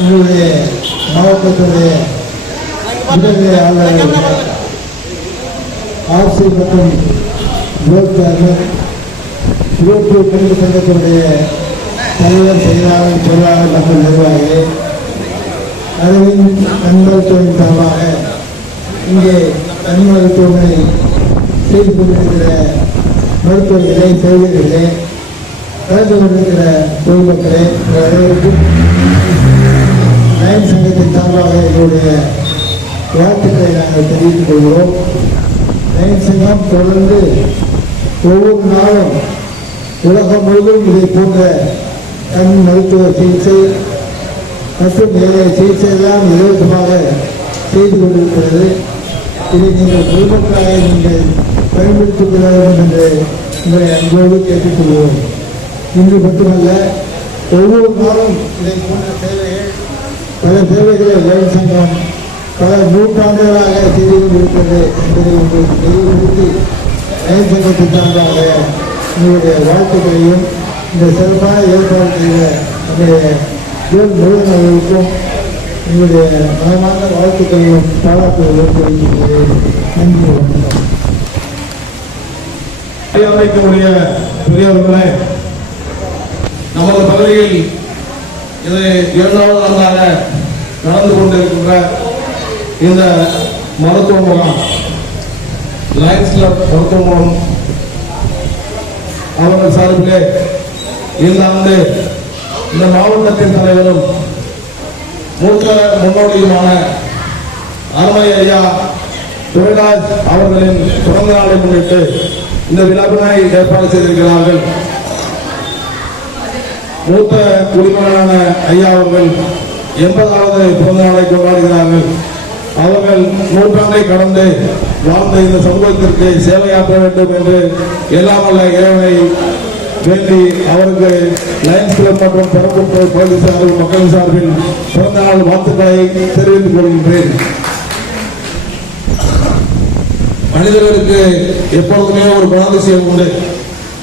உங்களுடைய மாவட்டத்துடைய உதவி ஆளுநர் ஆர்சி மற்றும் இருபத்தி கல்வி சங்கத்தினுடைய தலைவர் செயலாளர் பொருளாளர் மற்றும் நிர்வாகி அரவிந்த் கண் மருத்துவத்தின் சார்பாக இங்கே கண் மருத்துவமனை செய்து கொண்டிருக்கிற மருத்துவர்களே செவிலியர்களே கலந்து கொண்டிருக்கிற பொதுமக்களே அனைவருக்கும் லயன்ஸ் சங்கத்தின் சார்பாக எங்களுடைய வாழ்த்துக்களை நாங்கள் தெரிவித்துக் கொள்கிறோம். லயன்ஸ் சங்கம் தொடர்ந்து ஒவ்வொரு நாளும் உலகம் முழுவதும் இதை போன்ற கண் மருத்துவ சிகிச்சை மற்றும் சிகிச்சையெல்லாம் இலவசமாக செய்து கொண்டிருக்கிறது. இதை நீங்கள் பொதுமக்களாக நீங்கள் பயன்படுத்திக் கொள்ள வேண்டும் என்று உங்களை அன்போடு கேட்டுக்கொள்வோம். இன்று மட்டுமல்ல, ஒவ்வொரு நாளும் இதை போன்ற சேவைகள் பல சேவைகளை லயன்ஸ் சங்கம் பல நூற்றாண்டுகளாக செய்து கொண்டிருக்கிறது என்பதை உங்களுக்கு தெளிவுபடுத்தி லயன்ஸ் சங்கத்தின் சார்பாக உங்களுடைய வாழ்த்துக்களையும் இந்த சிறப்பான ஏற்பாடு செய்த நம்முடைய முருகன் அவர்களுக்கும் உங்களுடைய மனமான வாழ்த்துக்களையும் பாராட்டுகளையும் தெரிவிக்கின்றேன். நன்றி, வணக்கம். பெரியவர்களே, நமது பகுதியில் இது 7வது நாளாக நடந்து கொண்டிருக்கின்ற இந்த மருத்துவ முகாம் லயன்ஸ் கிளப் மருத்துவ முகாம் அவர்கள் சார்பிலே இந்த ஆண்டு இந்த மாவட்டத்தின் தலைவரும் மூத்த முன்னோடியுமான அருமை ஐயா துரைராஜ் அவர்களின் பிறந்த நாளை முன்னிட்டு இந்த விழாவினை ஏற்பாடு செய்திருக்கிறார்கள். மூத்த குடிமகனான ஐயா அவர்கள் 80வது பிறந்த நாளை கொண்டாடுகிறார்கள். அவர்கள் நூற்றாண்டை கடந்து வாழ்ந்த இந்த சமூகத்திற்கு சேவையாற்ற வேண்டும் என்று எல்லாம் வல்ல இறைவனை வேண்டி அவருக்கு லயன்ஸ் கிளப் மற்றும் பெரம்பலூர் பகுதி சார்பில் மக்கள் சார்பில் பிறந்த நாள் வாழ்த்துக்களை தெரிவித்துக் கொள்கின்றேன். மனிதர்களுக்கு எப்பொழுதுமே ஒரு குணாதிசயம் உண்டு.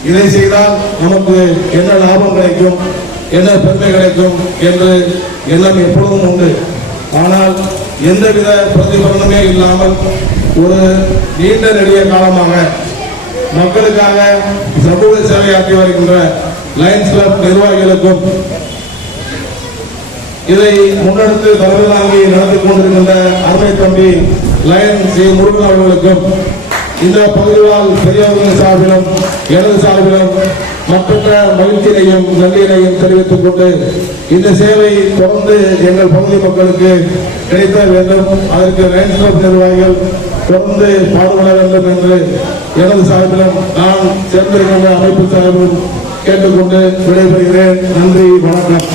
இதை செய்தால் நமக்கு என்ன லாபம் கிடைக்கும், என்ன பெருமை கிடைக்கும் என்று எண்ணம் எப்பொழுதும் உண்டு. ஆனால் எந்தவித பிரதிபலனுமே இல்லாமல் ஒரு நீண்ட நெடிய காலமாக மக்களுக்காக சமூக சேவையாற்றி வருகின்ற லயன்ஸ் கிளப் நிர்வாகிகளுக்கும் இதை முன்னெடுத்து தலைமை தாங்கி நடத்தி கொண்டிருக்கின்ற அருமை தம்பி லயன் சி முருகன் அவர்களுக்கும் இந்த பகுதியால் பெரியவர்கள் சார்பிலும் எனது சார்பிலும் மற்ற மகிழ்ச்சியினையும் நன்றியினையும் தெரிவித்துக் கொண்டு இந்த சேவை தொடர்ந்து எங்கள் பகுதி மக்களுக்கு கிடைக்க வேண்டும், அதற்கு லயன்ஸ் கிளப் நிர்வாகிகள் தொடர்ந்து பாடுபட வேண்டும் என்று எனது சார்பிலும் நான் சேர்ந்திருக்கின்ற அமைப்பு சார்பிலும் கேட்டுக்கொண்டு விடைபெறுகிறேன். நன்றி, வணக்கம்.